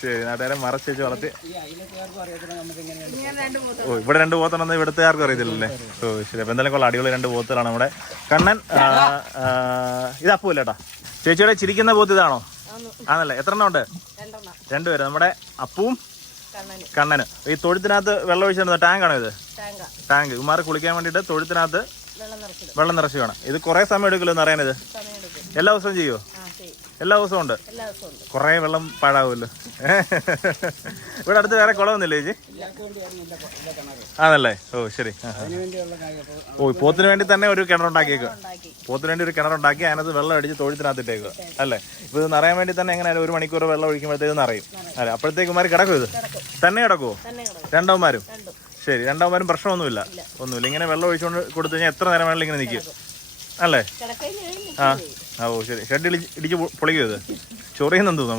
ശരി, നാട്ടുകാരെ മറച്ച് വെച്ച് വളർത്തി. ഓ, ഇവിടെ 2 പോത്തുണ്ടെന്ന് ഇവിടുത്തെ ആർക്കും അറിയത്തില്ലല്ലേ? ഓ ശരി. അപ്പൊ എന്തായാലും കൊള്ളാം, അടിപൊളി 2 പോത്തുകളാണ് നമ്മുടെ. കണ്ണൻ ഇത് അപ്പൂല്ലേട്ടാ? ചേച്ചിയുടെ ചിരിക്കുന്ന പോത്ത് ഇതാണോ? ആണല്ലേ. എത്ര എണ്ണം ഉണ്ട്? 2 പേര്. നമ്മുടെ അപ്പവും കണ്ണന്. ഈ തൊഴുത്തിനകത്ത് വെള്ളം ഒഴിച്ചിരുന്ന ടാങ്കാണോ ഇത്? ടാങ്ക്. ഇമാരെ കുളിക്കാൻ വേണ്ടിട്ട് തൊഴുത്തിനകത്ത് വെള്ളം നിറച്ച് വേണം. ഇത് കുറെ സമയം എടുക്കുമല്ലോ എന്ന് അറിയാനിത്? എല്ലാ ദിവസവും ചെയ്യുമോ? എല്ലാ ദിവസവും ഉണ്ട്. കുറെ വെള്ളം പാഴാവുമല്ലോ. ഇവിടെ അടുത്ത് വേറെ കുളമൊന്നുമില്ലേ ചേച്ചി? ആണല്ലേ. ഓ ശരി. ഓ, പോത്തിന് വേണ്ടി തന്നെ ഒരു കിണറുണ്ടാക്കിയേക്കുക. പോത്തിന് വേണ്ടി ഒരു കിണറുണ്ടാക്കി അതിനകത്ത് വെള്ളം അടിച്ച് തൊഴുത്തിനകത്തിട്ടേക്കുക അല്ലേ? ഇപ്പൊ ഇത് നിറയാൻ വേണ്ടി തന്നെ എങ്ങനെയാലും 1 മണിക്കൂർ വെള്ളം ഒഴിക്കുമ്പോഴത്തേക്ക് നിറയും അല്ലെ? അപ്പോഴത്തേക്കുമാര് കിടക്കും. ഇത് തന്നെ കിടക്കുവോ? രണ്ടവന്മാരും? ശരി, രണ്ടവന്മാരും പ്രശ്നമൊന്നുമില്ല. ഒന്നുമില്ല. ഇങ്ങനെ വെള്ളം ഒഴിച്ചുകൊണ്ട് കൊടുത്തു കഴിഞ്ഞാൽ എത്ര നേരം വേണമെങ്കിലും ഇങ്ങനെ നിൽക്കും അല്ലേ? ആ ഓ ശരി. ഷെഡ് ഇടിച്ച് പൊളിക്കും. ഇത് ചൊറിയുന്നെന്ന് തോന്നുന്നു.